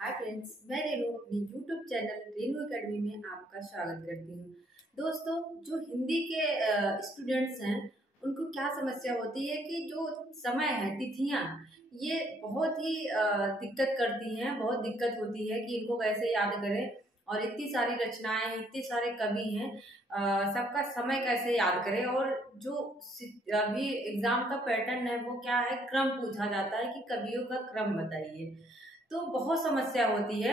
Hi friends, मैं रेनू अपनी YouTube channel Renu academy में आपका स्वागत करती हूँ। दोस्तों, जो हिंदी के स्टूडेंट्स हैं उनको क्या समस्या होती है कि जो समय है, तिथियाँ, ये बहुत ही दिक्कत करती हैं। बहुत दिक्कत होती है कि इनको कैसे याद करें। और इतनी सारी रचनाएं हैं, इतने सारे कवि हैं, सबका समय कैसे याद करें। और जो अभी एग्जाम का पैटर्न है वो क्या है, क्रम पूछा जाता है कि कवियों का क्रम बताइए। तो बहुत समस्या होती है।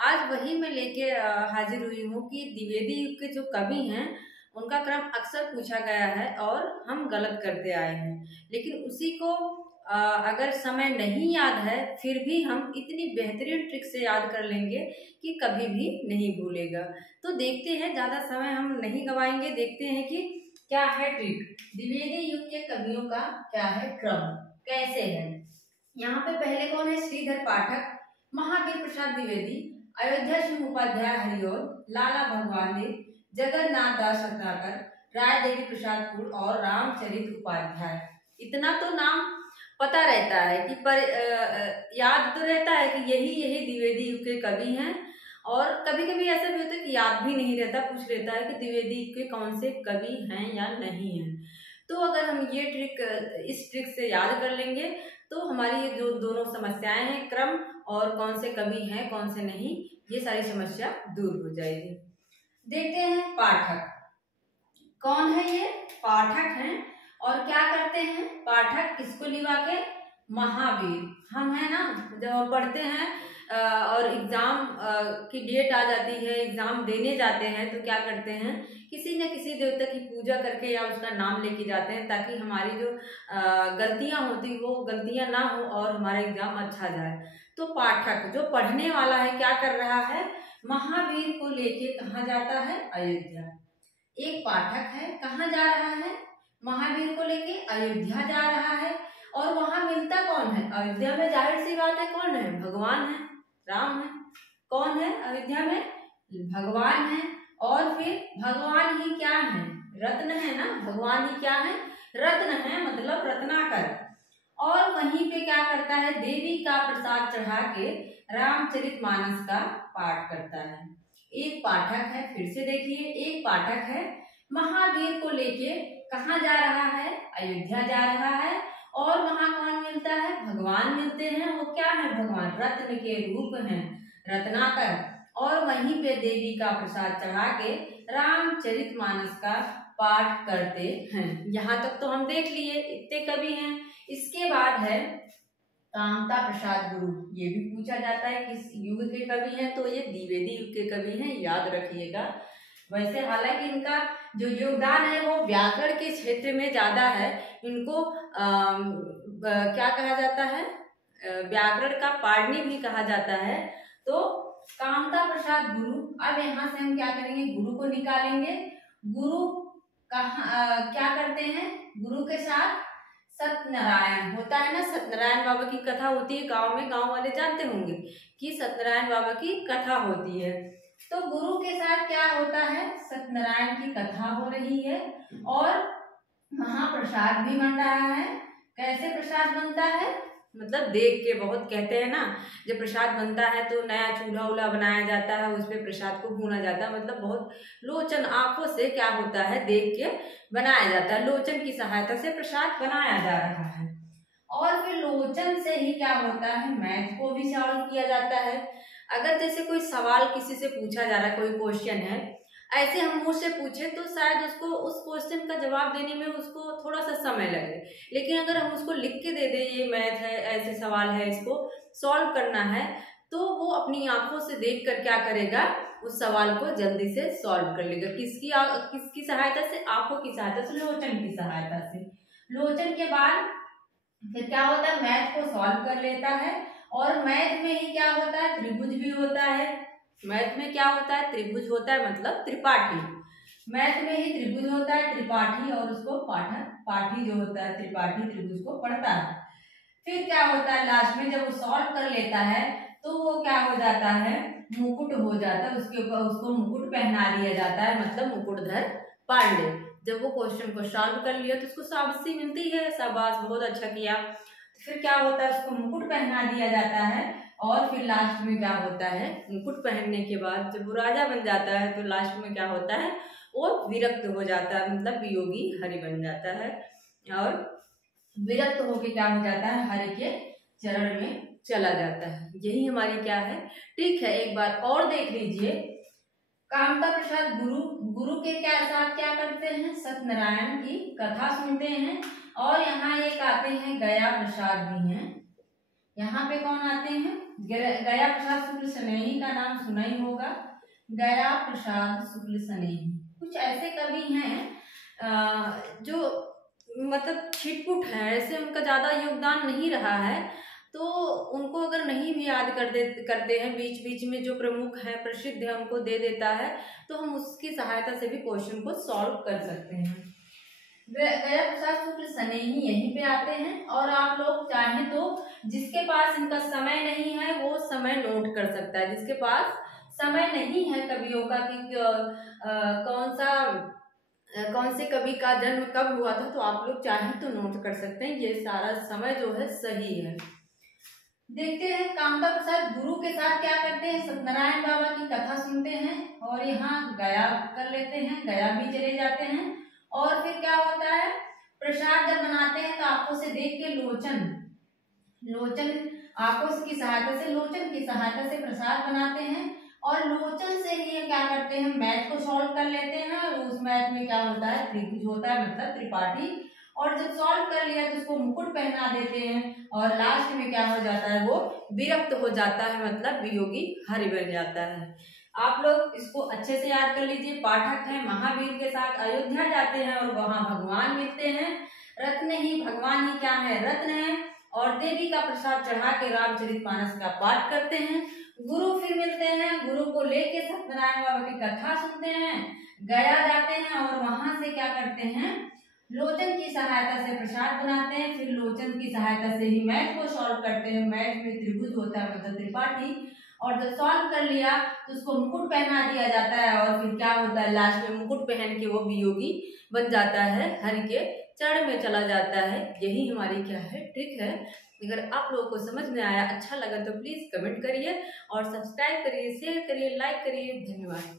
आज वही मैं लेके हाजिर हुई हूँ कि द्विवेदी युग के जो कवि हैं उनका क्रम अक्सर पूछा गया है और हम गलत करते आए हैं। लेकिन उसी को अगर समय नहीं याद है फिर भी हम इतनी बेहतरीन ट्रिक से याद कर लेंगे कि कभी भी नहीं भूलेगा। तो देखते हैं, ज़्यादा समय हम नहीं गवाएंगे, देखते हैं कि क्या है ट्रिक। द्विवेदी युग के कवियों का क्या है क्रम, कैसे है। यहाँ पे पहले कौन है, श्रीधर पाठक, महावीर प्रसाद द्विवेदी, अयोध्या सिंह उपाध्याय हरिऔध, लाला भगवानी, जगन्नाथ दास रत्नाकर, राय देवी प्रसाद पुर और रामचरित उपाध्याय। इतना तो नाम पता रहता है कि पर याद तो रहता है कि यही यही द्विवेदी युग के कवि हैं। और कभी कभी ऐसा भी होता है कि याद भी नहीं रहता, पूछ लेता है कि द्विवेदी युग के कौन से कवि हैं या नहीं हैं। तो अगर हम ये ट्रिक, इस ट्रिक से याद कर लेंगे तो हमारी ये जो दोनों समस्याएं हैं, क्रम और कौन से कवि हैं कौन से नहीं, ये सारी समस्या दूर हो जाएगी। देखते हैं पाठक कौन है। ये पाठक हैं और क्या करते हैं पाठक, किसको लिवा के, महावीर। हम है ना, जब हम पढ़ते हैं और एग्जाम की डेट आ जाती है, एग्जाम देने जाते हैं तो क्या करते हैं, किसी न किसी देवता की पूजा करके या उसका नाम लेके जाते हैं ताकि हमारी जो गलतियां होती वो गलतियां ना हो और हमारा एग्जाम अच्छा जाए। तो पाठक जो पढ़ने वाला है क्या कर रहा है, महावीर को लेके कहाँ जाता है, अयोध्या। एक पाठक है, कहाँ जा रहा है, महावीर को लेके अयोध्या जा रहा है। और वहां मिलता कौन है, अयोध्या में जाहिर सी बात है कौन है, भगवान है, राम है। कौन है अयोध्या में, भगवान है। और फिर भगवान ही क्या है, रत्न है ना, भगवान ही क्या है, रत्न है, मतलब रत्नाकर। और वहीं पे क्या करता है, देवी का प्रसाद चढ़ा के रामचरितमानस का पाठ करता है। एक पाठक है, फिर से देखिए, एक पाठक है, महावीर को लेके कहाँ जा रहा है, अयोध्या जा रहा है। और वहां कौन मिलता है, भगवान मिलते हैं। वो क्या है, भगवान रत्न के रूप हैं, रत्नाकर। और वहीं पे देवी का प्रसाद चढ़ा के रामचरितमानस का पाठ करते हैं। यहाँ तक तो हम देख लिए, इतने कवि हैं। इसके बाद है कामता प्रसाद गुरु। ये भी पूछा जाता है किस युग के कवि हैं, तो ये द्विवेदी युग के कवि हैं, याद रखिएगा। वैसे हालांकि इनका जो योगदान है वो व्याकरण के क्षेत्र में ज्यादा है। इनको क्या कहा जाता है, व्याकरण का पाणिनि भी कहा जाता है। तो कामता प्रसाद गुरु। अब यहाँ से हम क्या करेंगे, गुरु को निकालेंगे। गुरु कहाँ क्या करते हैं, गुरु के साथ सत्यनारायण होता है ना, सत्यनारायण बाबा की कथा होती है गांव में, गांव वाले जानते होंगे कि सत्यनारायण बाबा की कथा होती है। तो गुरु के साथ क्या होता है, सत्यनारायण की कथा हो रही है और महाप्रसाद भी बन रहा है। कैसे प्रसाद बनता है, मतलब देख के, बहुत कहते हैं ना, जब प्रसाद बनता है तो नया चूल्हा उल्हा बनाया जाता है, उस पर प्रसाद को भूना जाता है, मतलब बहुत लोचन आंखों से क्या होता है, देख के बनाया जाता है। लोचन की सहायता से प्रसाद बनाया जा रहा है। और फिर लोचन से ही क्या होता है, मैथ को भी सॉल्व किया जाता है। अगर जैसे कोई सवाल किसी से पूछा जा रहा है, कोई क्वेश्चन है, ऐसे हम मुझसे पूछे तो शायद उसको उस क्वेश्चन का जवाब देने में उसको थोड़ा सा समय लगे। लेकिन अगर हम उसको लिख के दे दें, ये मैथ है, ऐसे सवाल है, इसको सॉल्व करना है, तो वो अपनी आंखों से देख कर क्या करेगा, उस सवाल को जल्दी से सॉल्व कर लेगा। किसकी सहायता से, आंखों की सहायता से, लोचन की सहायता से। लोचन के बाद फिर क्या होता है, मैथ को सॉल्व कर लेता है। और मैथ में ही क्या होता है, त्रिभुज भी होता है। मैथ में क्या होता है, त्रिभुज होता है, मतलब त्रिपाठी। मैथ में ही त्रिभुज होता है, त्रिपाठी, और उसको पाठक पाठी जो होता है, त्रिपाठी त्रिभुज को पढ़ता है। फिर क्या होता है, लास्ट में जब वो सॉल्व कर लेता है तो वो क्या हो जाता है, मुकुट हो जाता है, उसके ऊपर उसको मुकुट पहना दिया जाता है, मतलब मुकुटधर पांडे। जब वो क्वेश्चन को सॉल्व कर लिया तो उसको शाबाशी मिलती है, शाबाश बहुत अच्छा किया। फिर क्या होता है, उसको मुकुट पहना दिया जाता है। और फिर लास्ट में क्या होता है, मुकुट पहनने के बाद जब वो राजा बन जाता है तो लास्ट में क्या होता है, वो विरक्त हो जाता है, मतलब वियोगी हरि बन जाता है और विरक्त होके क्या हो जाता है, हरि के चरण में चला जाता है। यही हमारी क्या है, ठीक है। एक बार और देख लीजिए, कामता प्रसाद गुरु के क्या साथ क्या करते हैं, सत्यनारायण की कथा सुनते हैं। और यहाँ एक आते हैं गया प्रसाद भी हैं, यहाँ पे कौन आते हैं, गया प्रसाद शुक्ल स्नेही का नाम सुना ही होगा, गया प्रसाद शुक्ल स्नेही। कुछ ऐसे कवि हैं जो मतलब छिटपुट है, ऐसे उनका ज्यादा योगदान नहीं रहा है, तो उनको अगर नहीं भी याद करते हैं, बीच बीच में जो प्रमुख है प्रसिद्ध है उनको दे देता है, तो हम उसकी सहायता से भी क्वेश्चन को सॉल्व कर सकते हैं। गया प्रसाद शुक्ल स्नेही यहीं पे आते हैं। और आप लोग चाहें तो जिसके पास इनका समय नहीं है वो समय नोट कर सकता है, जिसके पास समय नहीं है कवियों का कि कौन से कवि का जन्म कब हुआ था, तो आप लोग चाहें तो नोट कर सकते हैं, ये सारा समय जो है सही है। देखते हैं कामता प्रसाद गुरु के साथ क्या करते हैं, सत्यनारायण बाबा की कथा सुनते हैं और यहाँ गया कर लेते हैं, गया भी चले जाते हैं। और फिर क्या होता है, प्रसाद जब बनाते हैं तो आंखों से देख के लोचन आंखों की सहायता से, लोचन की सहायता से प्रसाद बनाते हैं। और लोचन से ही क्या करते हैं, मैथ को सॉल्व कर लेते हैं। और उस मैथ में क्या होता है, त्रिभुज होता है, मतलब त्रिपाठी। और जब सॉल्व कर लिया तो उसको मुकुट पहना देते हैं और लास्ट में क्या हो जाता है, वो विरक्त हो जाता है, मतलब वियोगी हरि बन जाता है। आप लोग इसको अच्छे से याद कर लीजिए। पाठक है, महावीर के साथ अयोध्या जाते हैं और वहां भगवान मिलते हैं। रत्न ही भगवान ही क्या है, रत्न है। और देवी का प्रसाद चढ़ा के रामचरितमानस का पाठ करते हैं। गुरु फिर मिलते हैं, गुरु को लेके सत्यनारायण बाबा की कथा सुनते हैं, गया जाते हैं और वहां से क्या करते हैं, लोचन की सहायता से प्रसाद बनाते हैं। फिर लोचन की सहायता से ही मैथ को सॉल्व करते हैं। मैथ में त्रिभुज होता है, मतलब त्रिपाठी। और जब सॉल्व कर लिया तो उसको मुकुट पहना दिया जाता है और फिर क्या होता है, लास्ट में मुकुट पहन के वो वियोगी बन जाता है, हरि के चरण में चला जाता है। यही हमारी क्या है, ट्रिक है। अगर आप लोगों को समझ में आया, अच्छा लगा तो प्लीज कमेंट करिए और सब्सक्राइब करिए, शेयर करिए, लाइक करिए। धन्यवाद।